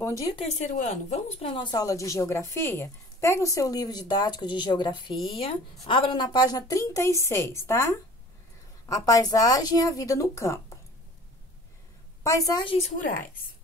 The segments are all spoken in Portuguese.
Bom dia, terceiro ano. Vamos para a nossa aula de geografia? Pega o seu livro didático de geografia, abra na página 36, tá? A paisagem e a vida no campo. Paisagens rurais.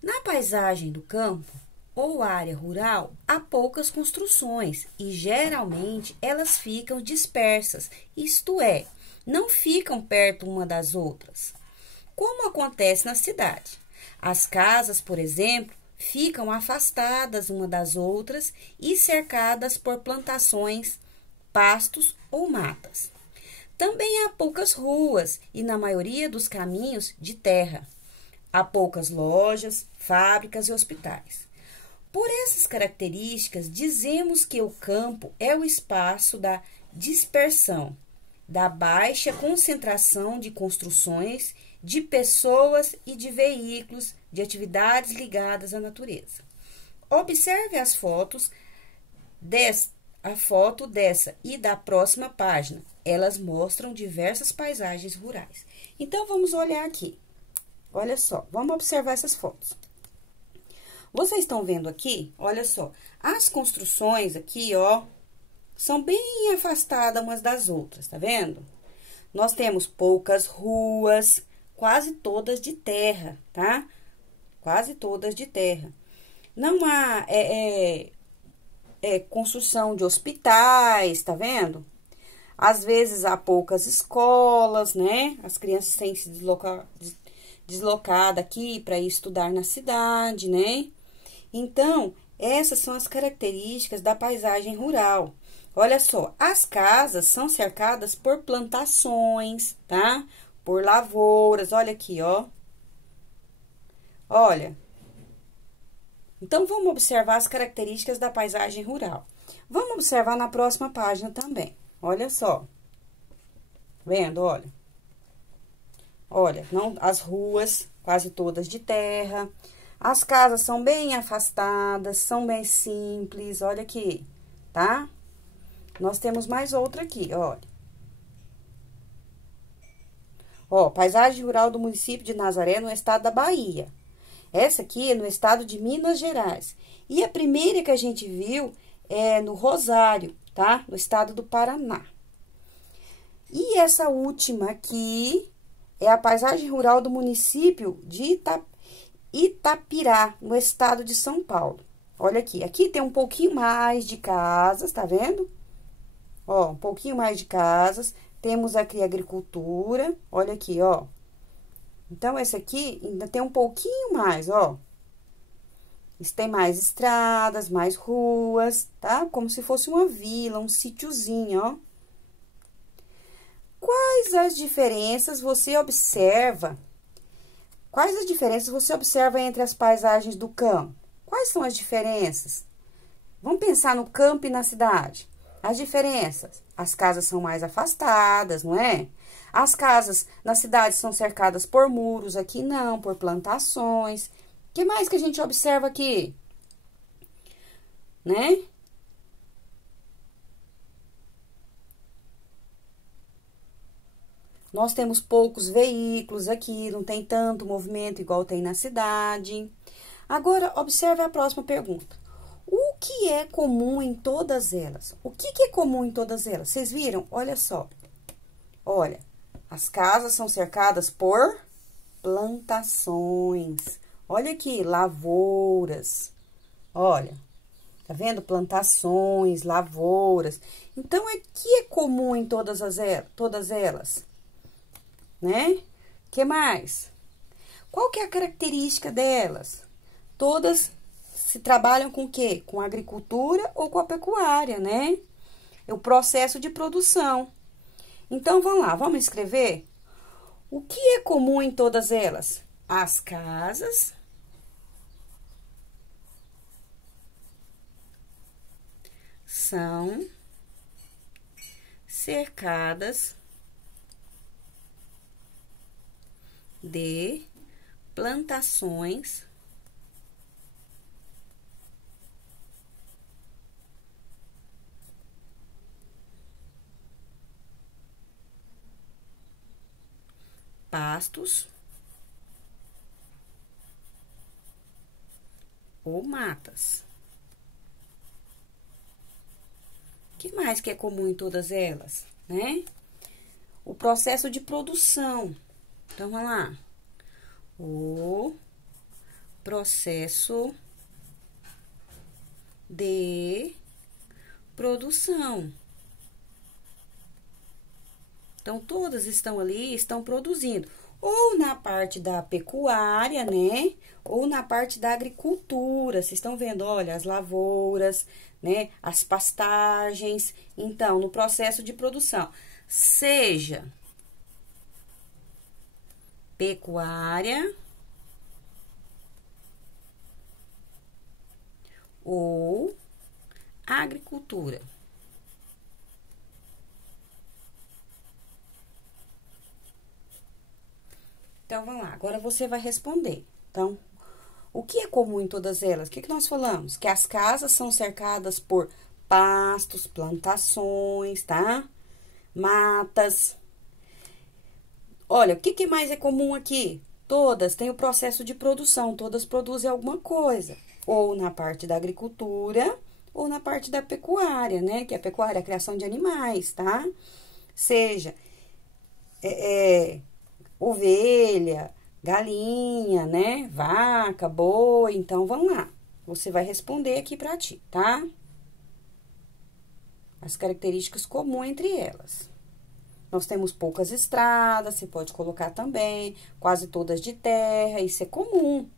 Na paisagem do campo ou área rural, há poucas construções e geralmente elas ficam dispersas, isto é, não ficam perto uma das outras, como acontece na cidade. As casas, por exemplo, ficam afastadas uma das outras e cercadas por plantações, pastos ou matas. Também há poucas ruas e, na maioria dos caminhos, de terra. Há poucas lojas, fábricas e hospitais. Por essas características, dizemos que o campo é o espaço da dispersão, da baixa concentração de construções, de pessoas e de veículos, de atividades ligadas à natureza. Observe as fotos, a foto dessa e da próxima página. Elas mostram diversas paisagens rurais. Então, vamos olhar aqui. Olha só, vamos observar essas fotos. Vocês estão vendo aqui, olha só, as construções aqui, ó, são bem afastadas umas das outras, tá vendo? Nós temos poucas ruas, quase todas de terra, tá? Quase todas de terra. Não há construção de hospitais, tá vendo? Às vezes há poucas escolas, né? As crianças têm que se deslocar daqui para ir estudar na cidade, né? Então, essas são as características da paisagem rural. Olha só, as casas são cercadas por plantações, tá? Por lavouras, olha aqui, ó. Olha. Então, vamos observar as características da paisagem rural. Vamos observar na próxima página também. Olha só. Vendo, olha. Olha, as ruas quase todas de terra. As casas são bem afastadas, são bem simples, olha aqui, tá? Nós temos mais outra aqui, olha. Ó, paisagem rural do município de Nazaré, no estado da Bahia. Essa aqui é no estado de Minas Gerais. E a primeira que a gente viu é no Rosário, tá? No estado do Paraná. E essa última aqui é a paisagem rural do município de Itapirá, no estado de São Paulo. Olha aqui, aqui tem um pouquinho mais de casas, tá vendo? Ó, um pouquinho mais de casas. Temos aqui agricultura, olha aqui, ó. Então, esse aqui ainda tem um pouquinho mais, ó. Isso tem mais estradas, mais ruas, tá? Como se fosse uma vila, um sítiozinho, ó. Quais as diferenças você observa? Quais as diferenças você observa entre as paisagens do campo? Quais são as diferenças? Vamos pensar no campo e na cidade. As diferenças. As casas são mais afastadas, não é? As casas na cidade são cercadas por muros, aqui não, por plantações. O que mais que a gente observa aqui? Né? Nós temos poucos veículos aqui, não tem tanto movimento igual tem na cidade. Agora, observe a próxima pergunta. O que é comum em todas elas? O que é comum em todas elas? Vocês viram? Olha só. Olha, as casas são cercadas por plantações. Olha aqui, lavouras. Olha, tá vendo? Plantações, lavouras. Então, o que é comum em todas elas? Né? Que mais? Qual que é a característica delas? Todas se trabalham com o quê? Com a agricultura ou com a pecuária, né? É o processo de produção. Então, vamos lá, vamos escrever? O que é comum em todas elas? As casas são cercadas de plantações pastos ou matas. O que mais que é comum em todas elas, né? O processo de produção. Então, vamos lá. O processo de produção. Então, todas estão ali, estão produzindo. Ou na parte da pecuária, né? Ou na parte da agricultura. Vocês estão vendo, olha, as lavouras, né? As pastagens. Então, no processo de produção, seja pecuária ou agricultura. Então, vamos lá. Agora, você vai responder. Então, o que é comum em todas elas? O que nós falamos? Que as casas são cercadas por pastos, plantações, tá? Matas. Olha, o que mais é comum aqui? Todas têm o processo de produção, todas produzem alguma coisa. Ou na parte da agricultura, ou na parte da pecuária, né? Que a pecuária é a criação de animais, tá? Seja ovelha, galinha, né? Vaca, boi. Então, vamos lá. Você vai responder aqui pra ti, tá? As características comuns entre elas. Nós temos poucas estradas, você pode colocar também, quase todas de terra, isso é comum.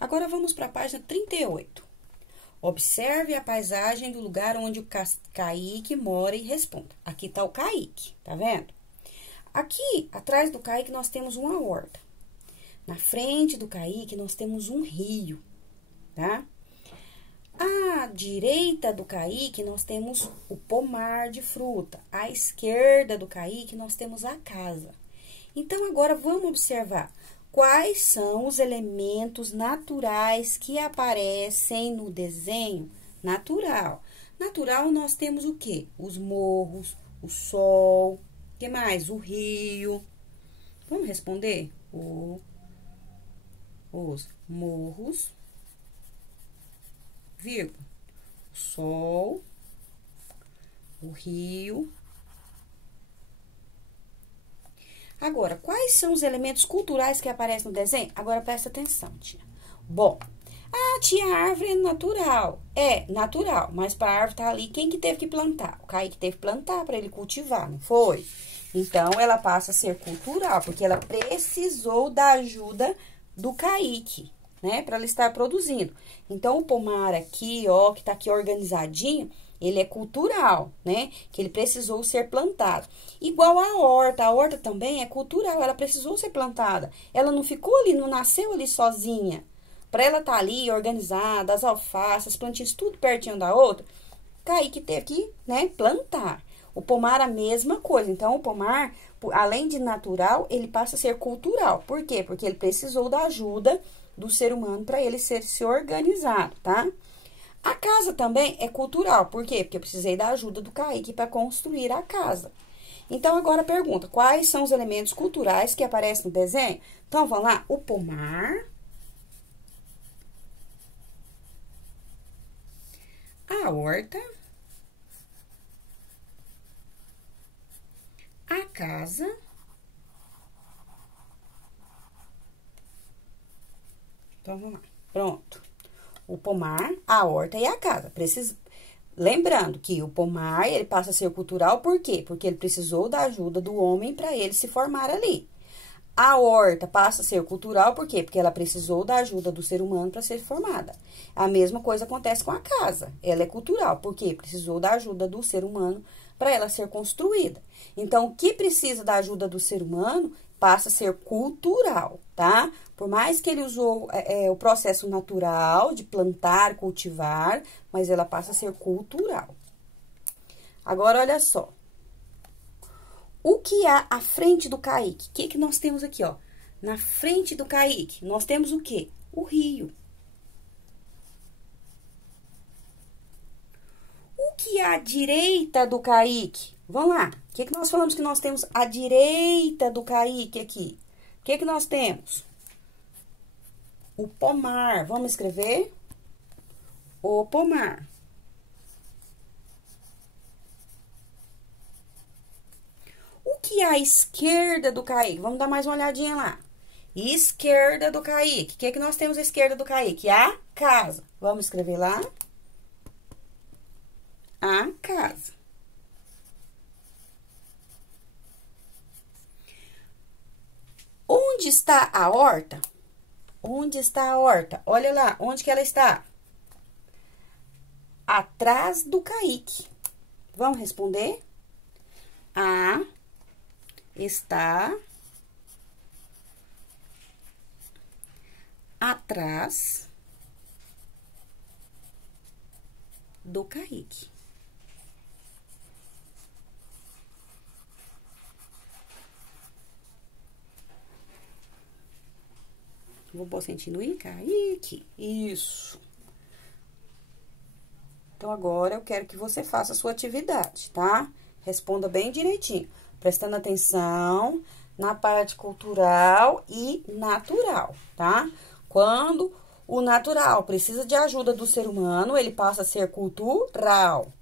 Agora, vamos para a página 38. Observe a paisagem do lugar onde o Kaique mora e responda. Aqui tá o Kaique, tá vendo? Aqui, atrás do Kaique, nós temos uma horta. Na frente do Kaique, nós temos um rio, tá? À direita do Kaique, nós temos o pomar de fruta. À esquerda do Kaique, nós temos a casa. Então, agora, vamos observar quais são os elementos naturais que aparecem no desenho natural. Natural, nós temos o quê? Os morros, o sol, o que mais? O rio. Vamos responder? Os morros, vírgula, o sol, o rio. Agora, quais são os elementos culturais que aparecem no desenho? Agora, presta atenção, tia. Bom, tia, a árvore é natural. É natural, mas para a árvore estar ali, quem que teve que plantar? O Kaique teve que plantar para ele cultivar, não foi? Então, ela passa a ser cultural, porque ela precisou da ajuda do Kaique, né? Para ela estar produzindo. Então, o pomar aqui, ó, que tá aqui organizadinho, ele é cultural, né? Que ele precisou ser plantado. Igual a horta também é cultural, ela precisou ser plantada. Ela não ficou ali, não nasceu ali sozinha. Para ela estar ali organizada, as alfaces, as plantinhas, tudo pertinho da outra, Kaique teve que, né, plantar. O pomar a mesma coisa. Então, o pomar, além de natural, ele passa a ser cultural. Por quê? Porque ele precisou da ajuda do ser humano para ele se organizado, tá? A casa também é cultural. Por quê? Porque eu precisei da ajuda do Kaique para construir a casa. Então, agora pergunta, quais são os elementos culturais que aparecem no desenho? Então, vamos lá, o pomar, a horta, a casa, então, vamos lá, pronto. O pomar, a horta e a casa. Lembrando que o pomar, ele passa a ser cultural, por quê? Porque ele precisou da ajuda do homem para ele se formar ali. A horta passa a ser cultural, por quê? Porque ela precisou da ajuda do ser humano para ser formada. A mesma coisa acontece com a casa. Ela é cultural, por quê? Precisou da ajuda do ser humano para ela ser construída. Então, o que precisa da ajuda do ser humano passa a ser cultural, tá? Por mais que ele usou o processo natural de plantar, cultivar, mas ela passa a ser cultural. Agora, olha só. O que há à frente do Kaique? O que nós temos aqui, ó? Na frente do Kaique, nós temos o quê? O rio. O que há à direita do Kaique? Vamos lá. O que nós falamos que nós temos à direita do Kaique aqui? O que nós temos? O pomar. Vamos escrever? O pomar. O que é a esquerda do Kaique? Vamos dar mais uma olhadinha lá. Esquerda do Kaique. O que nós temos à esquerda do Kaique? A casa. Vamos escrever lá? A casa. Onde está a horta? Onde está a horta? Olha lá, onde que ela está? Atrás do Kaique. Vamos responder? A está atrás do Kaique. Vou pôr sentindo I, Kaique. Isso. Então, agora eu quero que você faça a sua atividade, tá? Responda bem direitinho, prestando atenção na parte cultural e natural, tá? Quando o natural precisa de ajuda do ser humano, ele passa a ser cultural.